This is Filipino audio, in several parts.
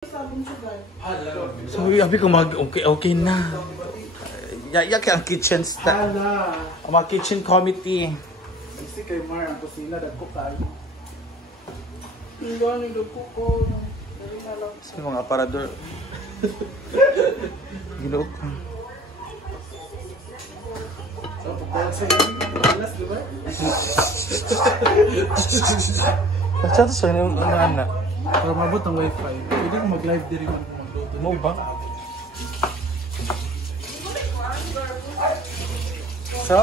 So, sabi ko okay na. Yak ang kitchen staff. Ang mga kitchen committee. Kasi kay Mar ang kusina dagko kayo. Iwan ni dagko ko. Sa mga aparador. Ginoo ko. So, pagkakas sa inyo, alas, di ba? Nagsato sa inyo ang anak. Para mabot ang wifi. Pwede ko mag-live din rin kung magluto. Mo ba? So,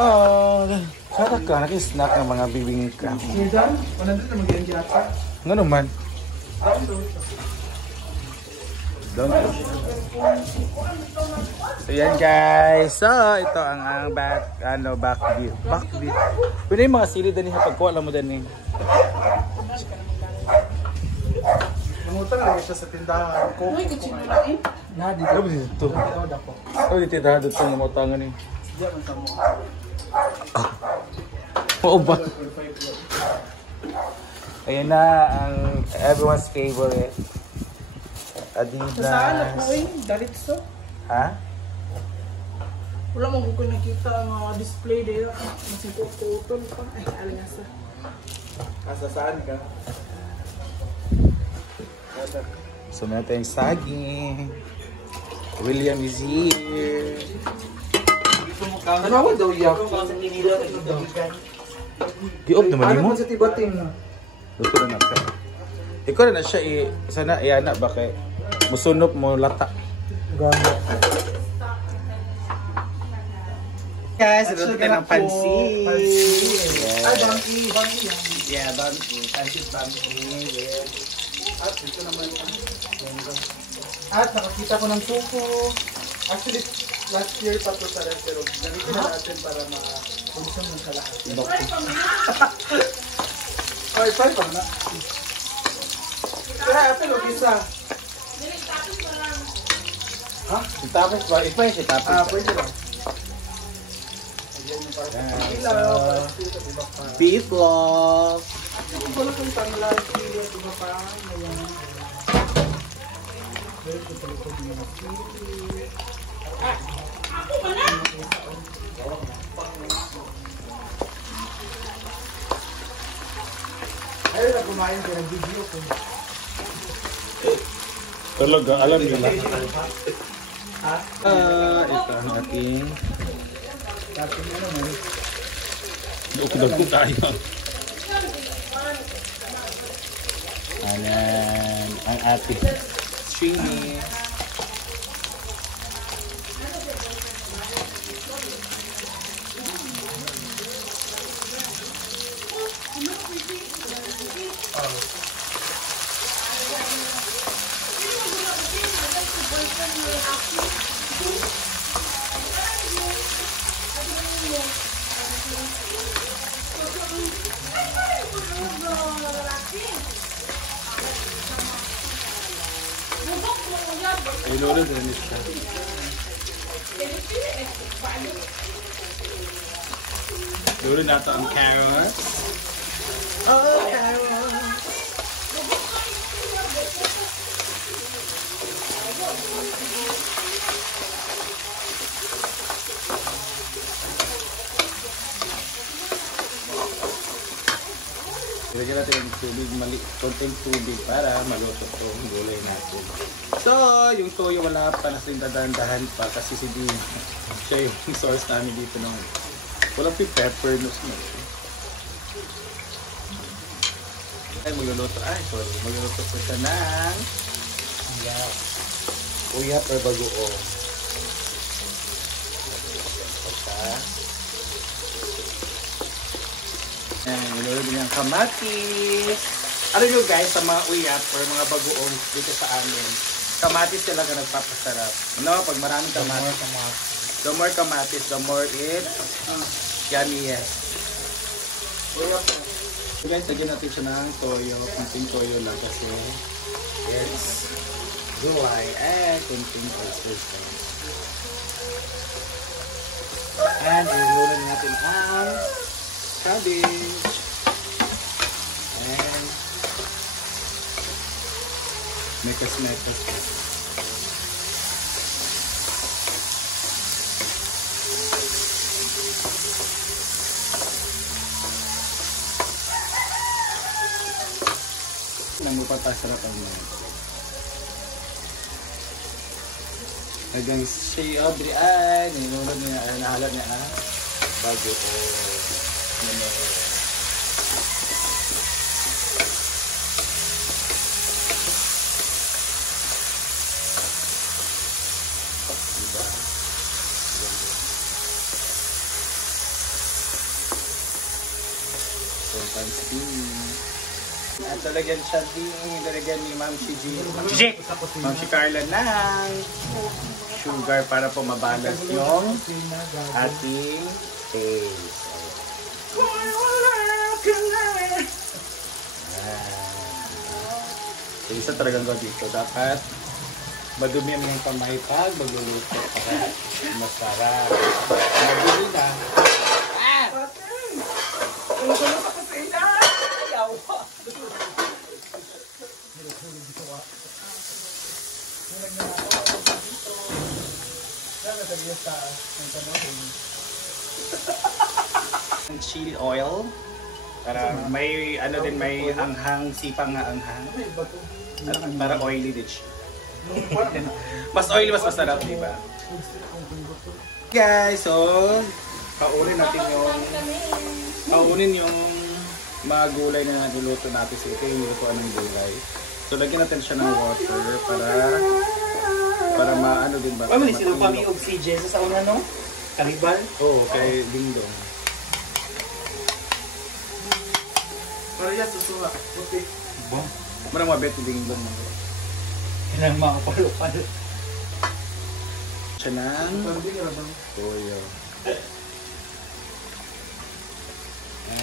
sarap ka. Naki-snack ng mga bibing ka. Sige dyan, 100 na mag-ian yata. Nga naman. So yan guys. So ito ang back view. Back view. Pwede yung mga sili din pagkuha lang mo din eh. Nangutan lang siya sa tindahan. Uy, kitchen mo na eh. Na, dito. Ano ba dito? Ano dito tayo dito ng mga tangan eh. Diyan man sa mo. Oo ba? Ayan na ang everyone's favorite. Adidas. Saan ako eh? Daritso. Ha? Wala mo ko nakita ang display dito. Masing kutol pa. Ay, alingasa. Asa saan ka? So meron tayong saging. William is here. Ano daw yak? Gi-off naman mo. Ano sa tibating na? Luto na siya. Ikaw na siya sana iyana ba kay musunop mo lata. Gano. Guys, ito tayo ng pansit. Ay, bangki yan. Yeah, pansit bangki. At dito naman. At nakakita ko ng suko. Actually, last year pa to sa red, pero ganito na natin para ma-consume ng kalahati. Ay, fry pa na. Kaya, ate, lugisa. Ha? Itapos ba? Ipay si tapos. Ah, pwede lang. Beef loaf. Kung wala kong tanglay, sila, diba pa? Ngayon. Ayun na kumain ko ng video ko. Talaga, alam nila. Ha? Ito ang ating Tapos na naman. dugtog tayo. Ayan, ang ating streaming. Ilolo din siya. Ilolo nato ang carrots. Oh, carrots! Ilagyan natin ng tubig, konting tubig para maluto itong gulay natin. So, yung toyo wala pa na dahan-dahan pa kasi si Dean, siya yung source namin dito ng walang pepper no smoke. Magluluto po siya ng uyap or bagoong. Ayan, nilulod din yung kamatis. Alam nyo guys, sa mga uyap or mga bagoong dito sa amin, kamatis talaga nagpapasarap. No? Pag maraming kamatis, the more kamatis, the more it's yummiest. So guys, lagyan natin siya ng toyo. Kunting toyo lang kasi it's gulay and kunting oyster sauce. And ilulod natin ang cabbage. And mix mekas-mekas. Namupapasarap ang mga. Hanggang si Aubrey ay ninunod niya, nahalap niya bago o diba? So, at lalagyan siya din, lalagyan ni Ma'am Gigi, Ma'am Carla ng sugar para po mabalance yung ating taste. So, isa talagang ko dito. Dapat madumi yung kamay pag magluluto para masarap. Madumi na. Chili oil para may ano din, may anghang, sipang nga anghang para oily din siya. Mas oily, mas masarap, di ba? Guys, so paunin yung mga gulay na niluto natin. So ito yung nilutoan ng gulay. So lagyan natin siya ng water para maano din ba? Ano ni sino kami og si Jesus sa una no? Kalibal? Oo, kay Dingdong. Para yan susuha. Okay. Bong. Marang mabet yung Dingdong. Kailangan makapalo-palo. Siya ng toyo.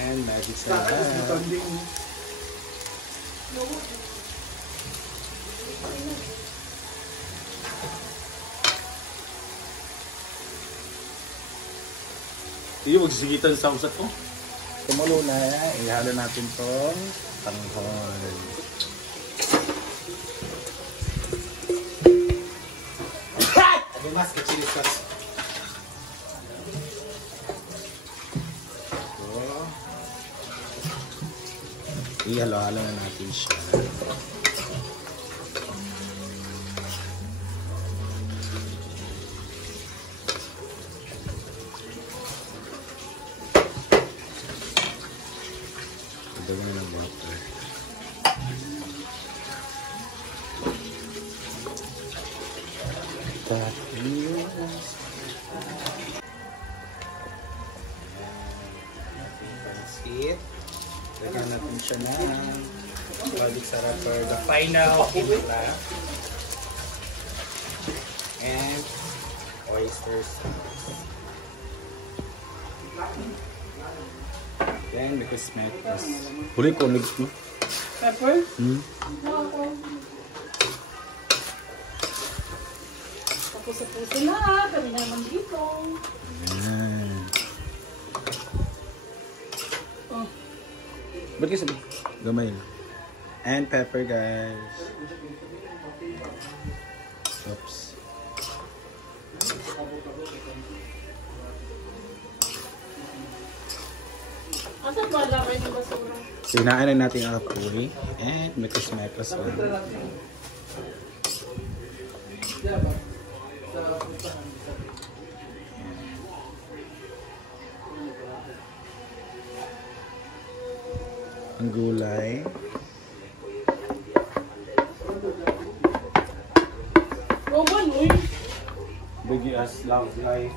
And magic sarap. Iyo, magsisigitan sa usap ko. Kumulo na, ihalo natin tong tanghon. Además, que chili sauce. Ihalo-halo na natin siya. Dagdagan na ng water. Tapos pansit. Lagyan natin siya na magic sarap for the final timpla. And oyster sauce. Then, because mekas. Huli ko, legs mo. Pepper? Tapos sa puso na, kami naman dito. Ayan. Oh. Ba't kayo sabi? Gamay lang. And pepper, guys. Oops. Asan ba lagay ng basura? Sinaan na natin ang apoy. And mekas-mekas lang. Ang gulay. Roman, uy! Biggie as love life.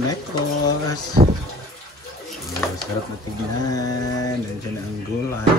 Mekos. Sarap na tignan. Nandiyan na ang gulay.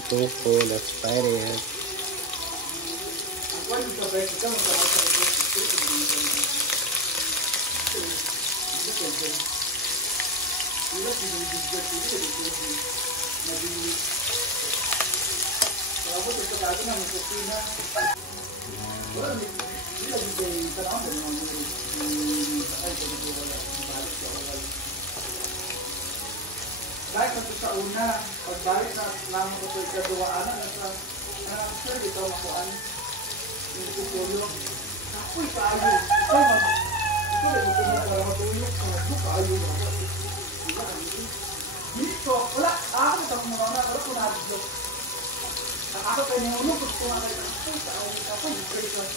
tofu. Let's try it. Balik na ito sa una, pagbalik na naman ko ito ikaduwaan na sure dito makuan yung tutulog. Ako'y kaayo. Ikaw ay magpunod para matulog. Ako kaayo na ako. Dito, wala. Ako ito kumuha na. Wala ko na-adyo. Ako kayo nahulog. Gusto nga kayo. Ako'y kaayo. Ako'y kaayo.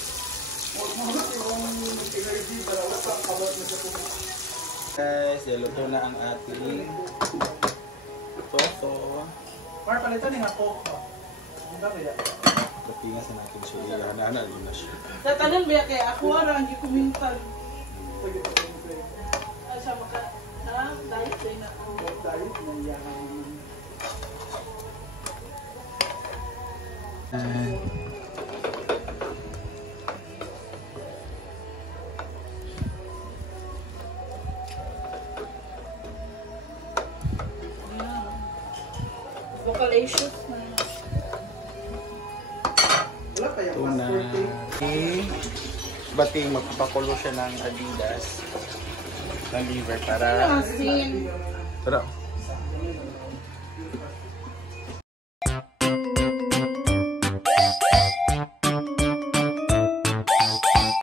Mahulog yung energy para wala pa kabat na sa puno. Guys, luto na ang ating tofu. Mar, palitan yung ako. Ang dami yan. Kapingas na natin siya. Hanahan na siya. Tatanan ba kay ako ara ang gikumintal. Pwede pa rin mo Ay sa maka na diet day na ako. tayo. Nangyayang Local issues na. wala pa yung Tuna. passport. Bating magpapakulo siya ng Adidas ng liver para Asin. tara